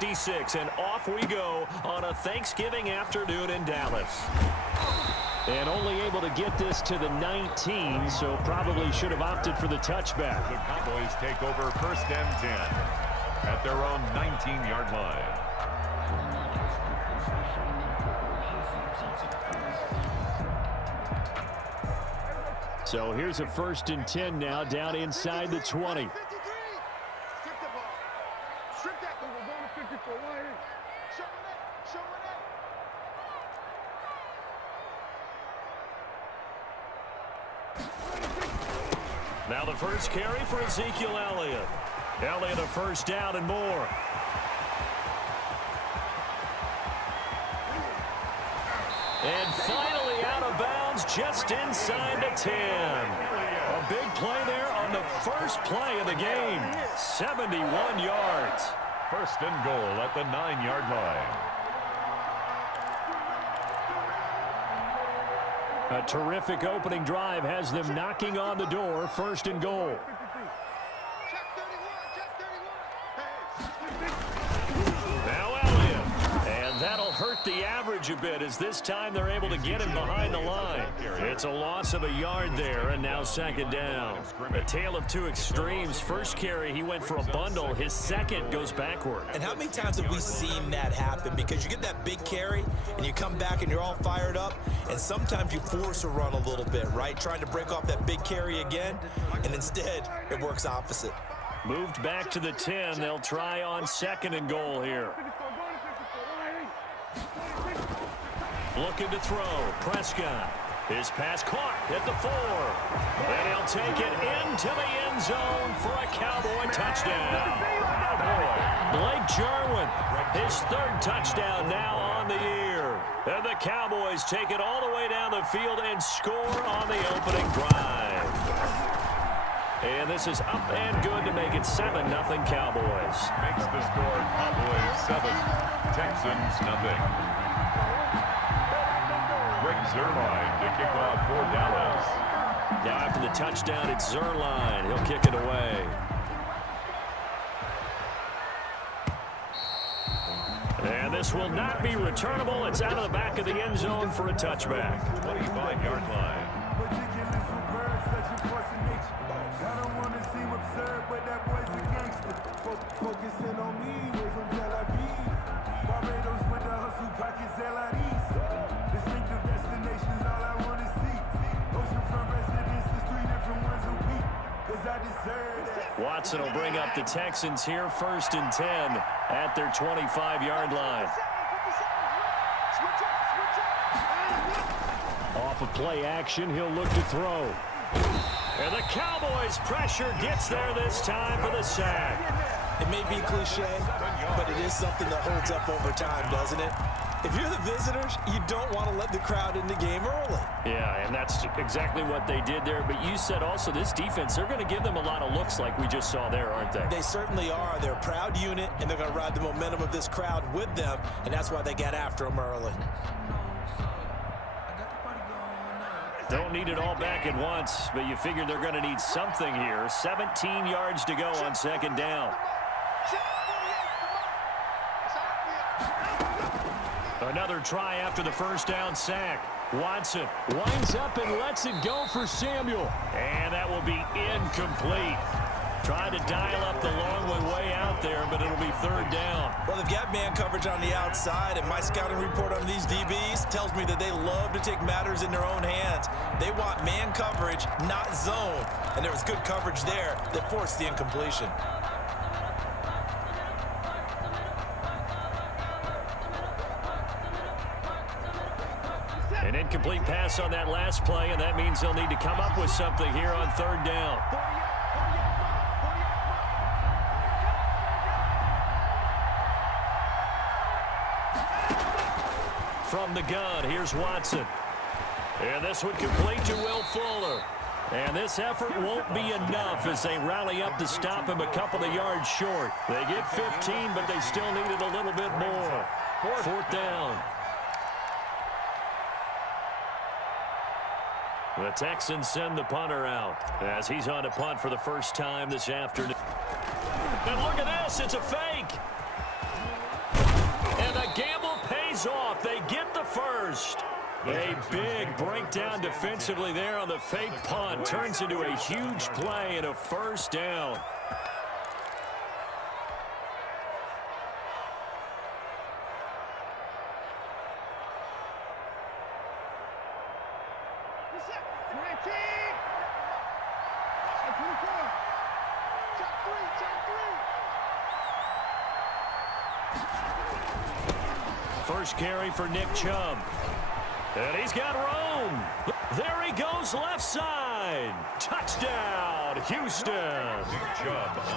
66, and off we go on a Thanksgiving afternoon in Dallas. And only able to get this to the 19, so probably should have opted for the touchback. The Cowboys take over 1st and 10 at their own 19-yard line. So here's a 1st and 10 now down inside the 20. Now the first carry for Ezekiel Elliott. Elliott a 1st down and more. And finally out of bounds just inside the 10. A big play there on the first play of the game. 71 yards. 1st and goal at the 9-yard line. A terrific opening drive has them knocking on the door. 1st and goal. Now Elliott. And that'll hurt the average a bit as this time they're able to get him behind the line. It's a loss of a yard there, and now 2nd down. A tale of two extremes. First carry, he went for a bundle. His second goes backward. And how many times have we seen that happen? Because you get that big carry, and you come back and you're all fired up, and sometimes you force a run a little bit, right? Trying to break off that big carry again, and instead it works opposite. Moved back to the 10. They'll try on 2nd and goal here. Looking to throw. Prescott. His pass caught at the 4. And he'll take it into the end zone for a Cowboy touchdown. Blake Jarwin, his 3rd touchdown now on the year. And the Cowboys take it all the way down the field and score on the opening drive. And this is up and good to make it 7-0 Cowboys. Makes the score Cowboys 7, Texans nothing. Zerline to kick off for Dallas. Now after the touchdown, it's Zerline. He'll kick it away. And this will not be returnable. It's out of the back of the end zone for a touchback. 25-yard line. Watson will bring up the Texans here, 1st and 10 at their 25-yard line. Off of play action, he'll look to throw. And the Cowboys' pressure gets there this time for the sack. It may be cliche, but it is something that holds up over time, doesn't it? If you're the visitors, you don't want to let the crowd in the game early. Yeah, and that's exactly what they did there. But you said also this defense, they're going to give them a lot of looks like we just saw there, aren't they? They certainly are. They're a proud unit, and they're going to ride the momentum of this crowd with them, and that's why they got after them early. Don't need it all back at once, but you figure they're going to need something here. 17 yards to go on 2nd down. Another try after the 1st down sack. Watson winds up and lets it go for Samuel. And that will be incomplete. Trying to dial up the long one way out there, but it'll be 3rd down. Well, they've got man coverage on the outside, and my scouting report on these DBs tells me that they love to take matters in their own hands. They want man coverage, not zone. And there was good coverage there that forced the incompletion. An incomplete pass on that last play, and that means they'll need to come up with something here on 3rd down. From the gun, here's Watson. And this would complete to Will Fuller. And this effort won't be enough as they rally up to stop him a couple of yards short. They get 15, but they still needed a little bit more. 4th down. The Texans send the punter out as he's on to punt for the first time this afternoon. And look at this, it's a fake. They get the first. A big breakdown defensively there on the fake punt. Turns into a huge play and a first down. First carry for Nick Chubb. And he's got room. There he goes left side. Touchdown, Houston.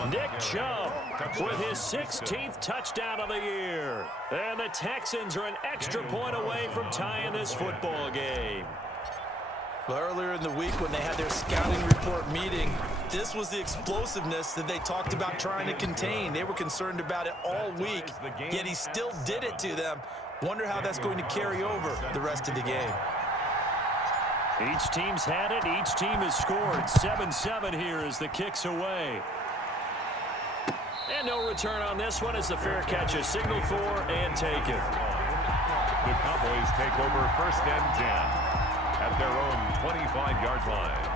Nick Chubb with his 16th touchdown of the year. And the Texans are an extra point away from tying this football game. Well, earlier in the week when they had their scouting report meeting, this was the explosiveness that they talked about trying to contain. They were concerned about it all week, yet he still did it to them. Wonder how that's going to carry over the rest of the game. Each team's had it. Each team has scored. 7-7 here as the kick's away. And no return on this one as the fair catch is signaled for and taken. The Cowboys take over 1st and 10 at their own 25-yard line.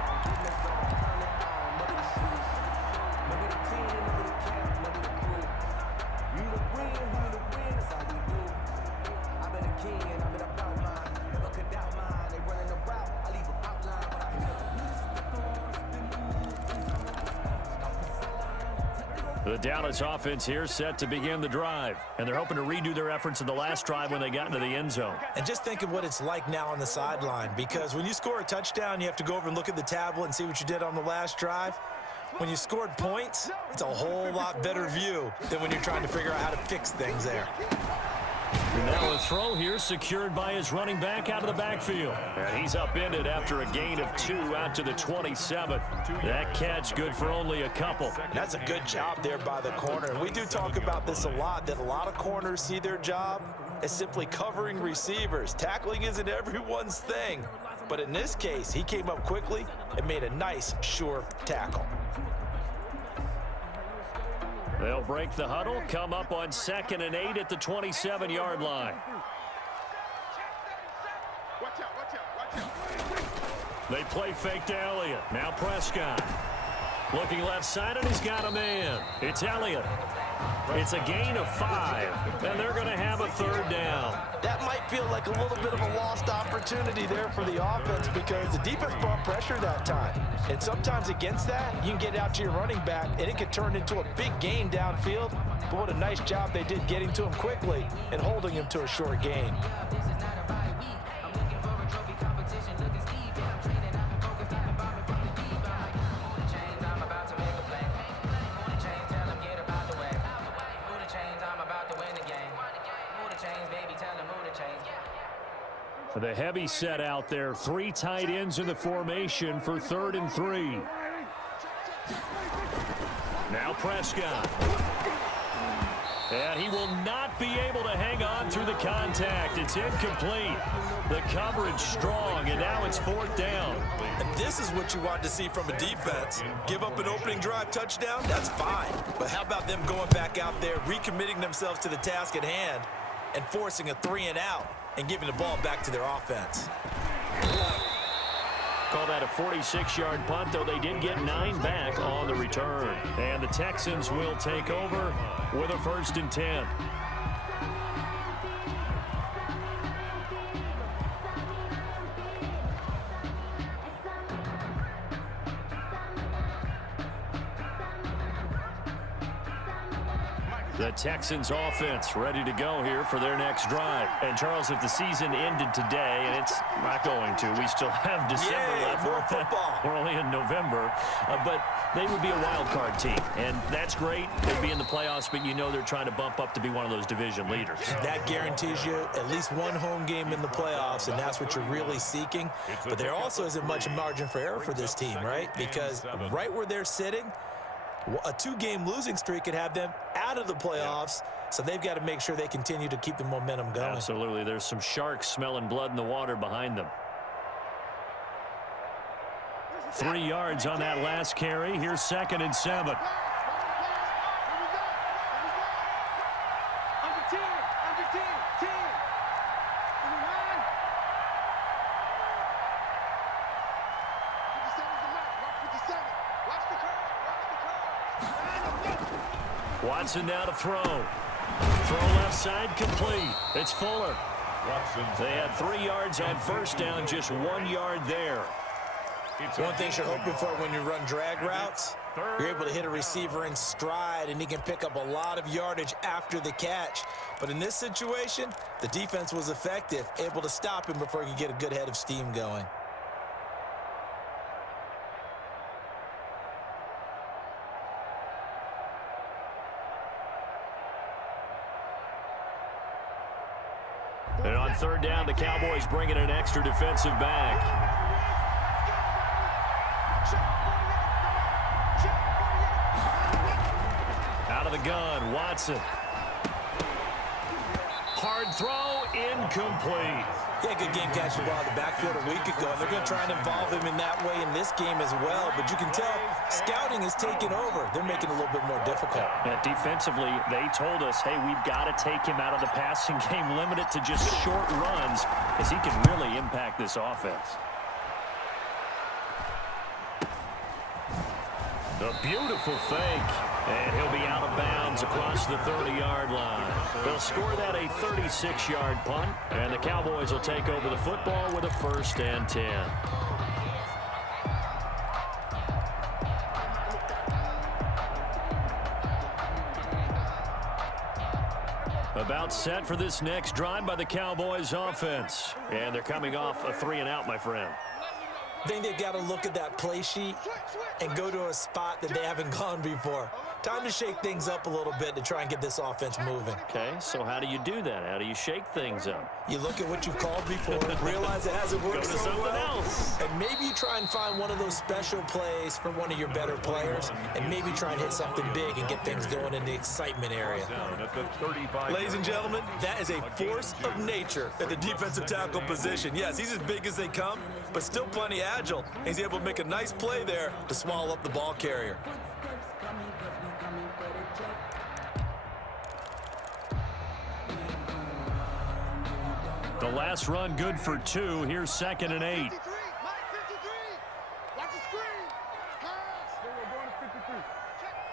The Dallas offense here set to begin the drive. And they're hoping to redo their efforts in the last drive when they got into the end zone. And just think of what it's like now on the sideline, because when you score a touchdown, you have to go over and look at the tablet and see what you did on the last drive. When you scored points, it's a whole lot better view than when you're trying to figure out how to fix things there. Now a throw here secured by his running back out of the backfield. And he's upended after a gain of 2 out to the 27. That catch good for only a couple. That's a good job there by the corner. And we do talk about this a lot, that a lot of corners see their job as simply covering receivers. Tackling isn't everyone's thing. But in this case, he came up quickly and made a nice, sure tackle. They'll break the huddle, come up on 2nd and 8 at the 27-yard line. They play fake to Elliott. Now Prescott. Looking left side, and he's got a man. It's Elliott. It's a gain of 5, and they're going to have a 3rd down. That might feel like a little bit of a lost opportunity there for the offense because the defense brought pressure that time. And sometimes against that, you can get out to your running back, and it can turn into a big gain downfield. But what a nice job they did getting to him quickly and holding him to a short gain. The heavy set out there. 3 tight ends in the formation for 3rd and 3. Now Prescott. And he will not be able to hang on through the contact. It's incomplete. The coverage strong, and now it's 4th down. And this is what you want to see from a defense. Give up an opening drive touchdown, that's fine. But how about them going back out there, recommitting themselves to the task at hand, and forcing a 3-and-out and giving the ball back to their offense. Call that a 46-yard punt, though they did get 9 back on the return. And the Texans will take over with a 1st and 10. The Texans offense ready to go here for their next drive. And Charles, if the season ended today, and it's not going to, we still have December left. More football. We're only in November, but they would be a wild card team, and that's great. They'd be in the playoffs, but you know they're trying to bump up to be one of those division leaders. That guarantees you at least one home game in the playoffs, and that's what you're really seeking. But there also isn't much margin for error for this team, right? Because right where they're sitting, a 2-game losing streak could have them out of the playoffs, so they've got to make sure they continue to keep the momentum going. Absolutely. There's some sharks smelling blood in the water behind them. 3 yards on that last carry. Here's 2nd and 7. Watson now to throw. Throw left side complete. It's Fuller. They had 3 yards on first down, just 1 yard there. One thing you're hoping for when you run drag routes, you're able to hit a receiver in stride, and he can pick up a lot of yardage after the catch. But in this situation, the defense was effective, able to stop him before he could get a good head of steam going. And on third down, the Cowboys bring in an extra defensive back. Out of the gun, Watson. Hard throw, incomplete. Yeah, good game catching ball in the backfield a week ago, and they're going to try and involve him in that way in this game as well. But you can tell scouting is taking over. They're making it a little bit more difficult. And defensively, they told us, hey, we've got to take him out of the passing game, limit it to just short runs, as he can really impact this offense. The beautiful fake, and he'll be out of bounds across the 30-yard line. They'll score that a 36-yard punt, and the Cowboys will take over the football with a 1st and 10. About set for this next drive by the Cowboys offense. And they're coming off a 3-and-out, my friend. I think they've got to look at that play sheet and go to a spot that they haven't gone before. Time to shake things up a little bit to try and get this offense moving. Okay, so how do you do that? How do you shake things up? You look at what you've called before, realize it hasn't worked Go to so something well, else. and maybe you try and find one of those special plays for one of your better players, and maybe try and hit something big and get things going in the excitement area. Ladies and gentlemen, that is a force of nature at the defensive tackle position. Yes, he's as big as they come, but still plenty agile. He's able to make a nice play there to swallow up the ball carrier. The last run good for 2. Here's 2nd and 8. Watch the screen. Pass. We're going to 53.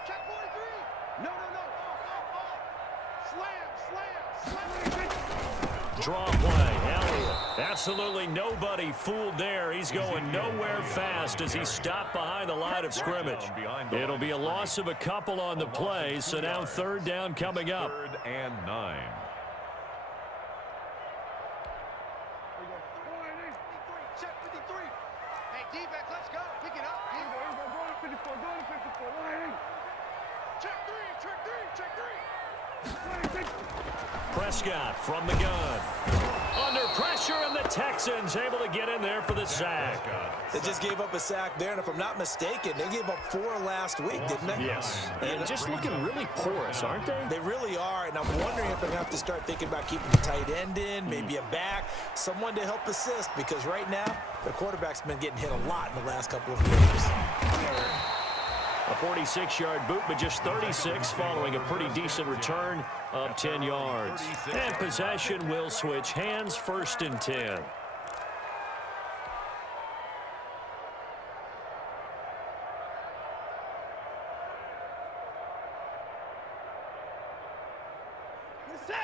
Check 43. No. Slam. Draw play. Elliott. Absolutely nobody fooled there. He's going nowhere fast as he stopped behind the line of scrimmage. It'll be a loss of a couple on the play, so now 3rd down coming up. 3rd and 9. Check 53. Hey, defense, let's go. Pick it up. Go to 54. Check 3. Prescott from the gun. Under pressure, and the Texans able to get in there for the sack. They just gave up a sack there, and if I'm not mistaken, they gave up 4 last week, didn't they? Yes. And just looking really porous, aren't they? They really are, and I'm wondering if they're going to have to start thinking about keeping the tight end in, maybe a back, someone to help assist, because right now, the quarterback's been getting hit a lot in the last couple of games. A 46-yard boot, but just 36 following a pretty decent return of 10 yards. And possession will switch hands, 1st and 10.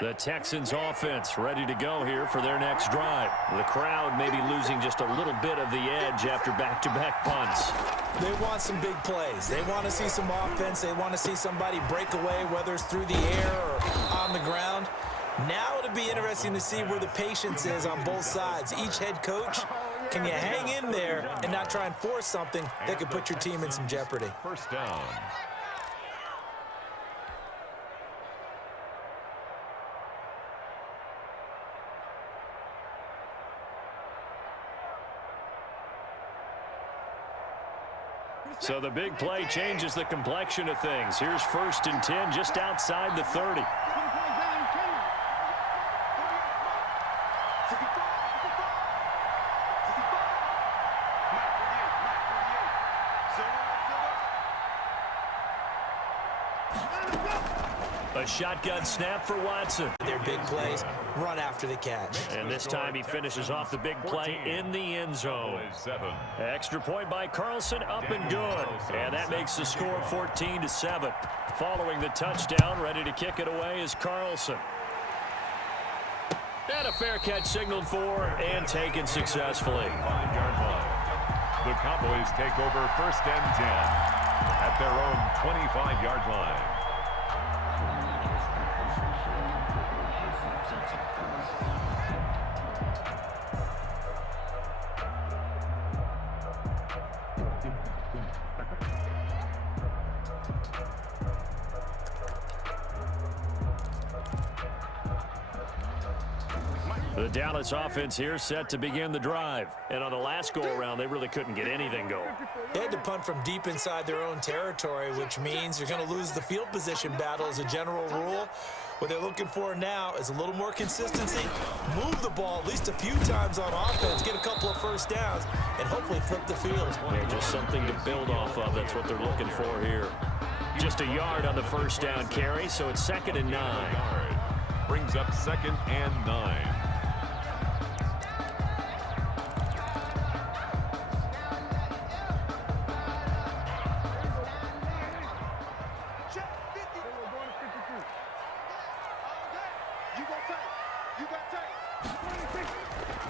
The Texans offense ready to go here for their next drive. The crowd maybe losing just a little bit of the edge after back-to-back punts. They want some big plays. They want to see some offense. They want to see somebody break away, whether it's through the air or on the ground. Now it'll be interesting to see where the patience is on both sides. Each head coach, can you hang in there and not try and force something that could put your team in some jeopardy? 1st down. So the big play changes the complexion of things. Here's 1st and 10 just outside the 30. A shotgun snap for Watson. Their big plays. run after the catch. And this time he finishes off the big play in the end zone. Extra point by Carlson, up and good. And that makes the score 14-7. Following the touchdown, ready to kick it away is Carlson. And a fair catch signaled for and taken successfully. 5-yard line. The Cowboys take over first and 10 at their own 25-yard line. The Dallas offense here set to begin the drive. And on the last go-around, they really couldn't get anything going. They had to punt from deep inside their own territory, which means you're going to lose the field position battle as a general rule. What they're looking for now is a little more consistency, move the ball at least a few times on offense, get a couple of first downs, and hopefully flip the field. Yeah, just something to build off of. That's what they're looking for here. Just a yard on the first down carry, so it's 2nd and 9. Brings up 2nd and 9.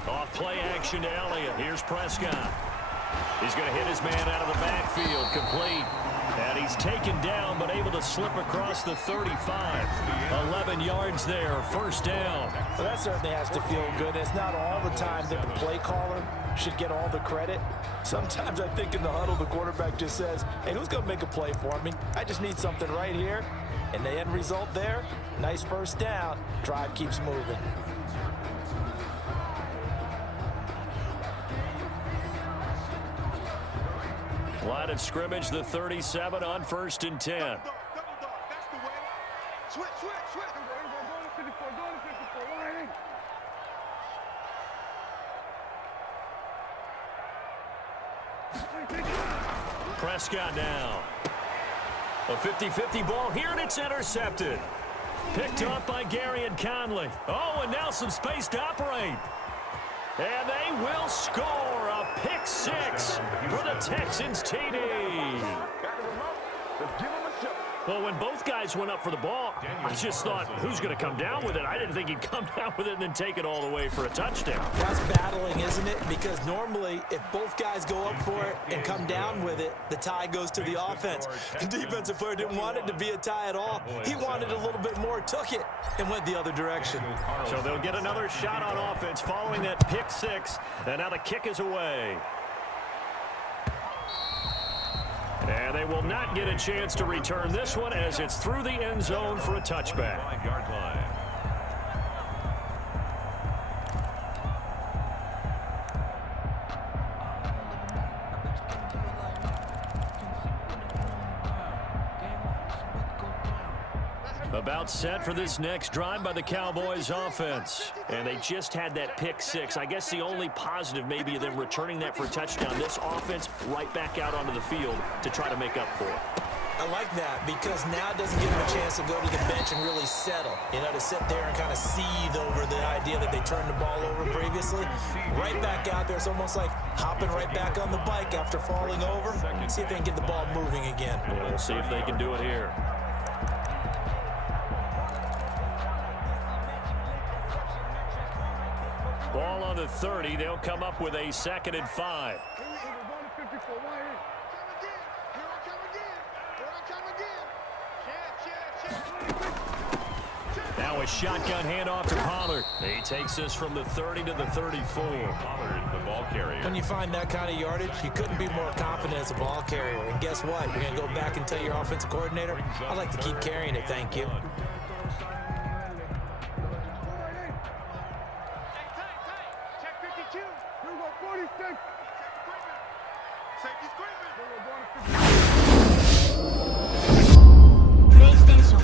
Off play action to Elliott. Here's Prescott. He's going to hit his man out of the backfield. Complete. And he's taken down, but able to slip across the 35. 11 yards there. First down. Well, that certainly has to feel good. It's not all the time that the play caller should get all the credit. Sometimes I think in the huddle, the quarterback just says, hey, who's going to make a play for me? I just need something right here. And the end result there, nice first down. Drive keeps moving. Line of scrimmage, the 37 on 1st and 10. Double dog. That's the way. Switch. Prescott now. A 50-50 ball here, and it's intercepted. Picked up by Gary and Conley. Oh, and now some space to operate. And they will score a pick 6 for the Texans TD. Well, when both guys went up for the ball, I just thought, who's going to come down with it? I didn't think he'd come down with it and then take it all the way for a touchdown. That's battling, isn't it? Because normally, if both guys go up for it and come down with it, the tie goes to the offense. The defensive player didn't want it to be a tie at all. He wanted a little bit more, took it, and went the other direction. So they'll get another shot on offense following that pick 6. And now the kick is away. And they will not get a chance to return this one as it's through the end zone for a touchback. 5-yard line. About set for this next drive by the Cowboys offense. And they just had that pick 6. I guess the only positive maybe of them returning that for a touchdown. This offense right back out onto the field to try to make up for it. I like that because now it doesn't give them a chance to go to the bench and really settle. You know, to sit there and kind of seethe over the idea that they turned the ball over previously. Right back out there. It's almost like hopping right back on the bike after falling over. See if they can get the ball moving again. Yeah, we'll see if they can do it here. Ball on the 30. They'll come up with a 2nd and 5. Now a shotgun handoff to Pollard. He takes this from the 30 to the 34. Pollard, the ball carrier. When you find that kind of yardage, you couldn't be more confident as a ball carrier. And guess what? You're going to go back and tell your offensive coordinator, I'd like to keep carrying it, thank you. PlayStation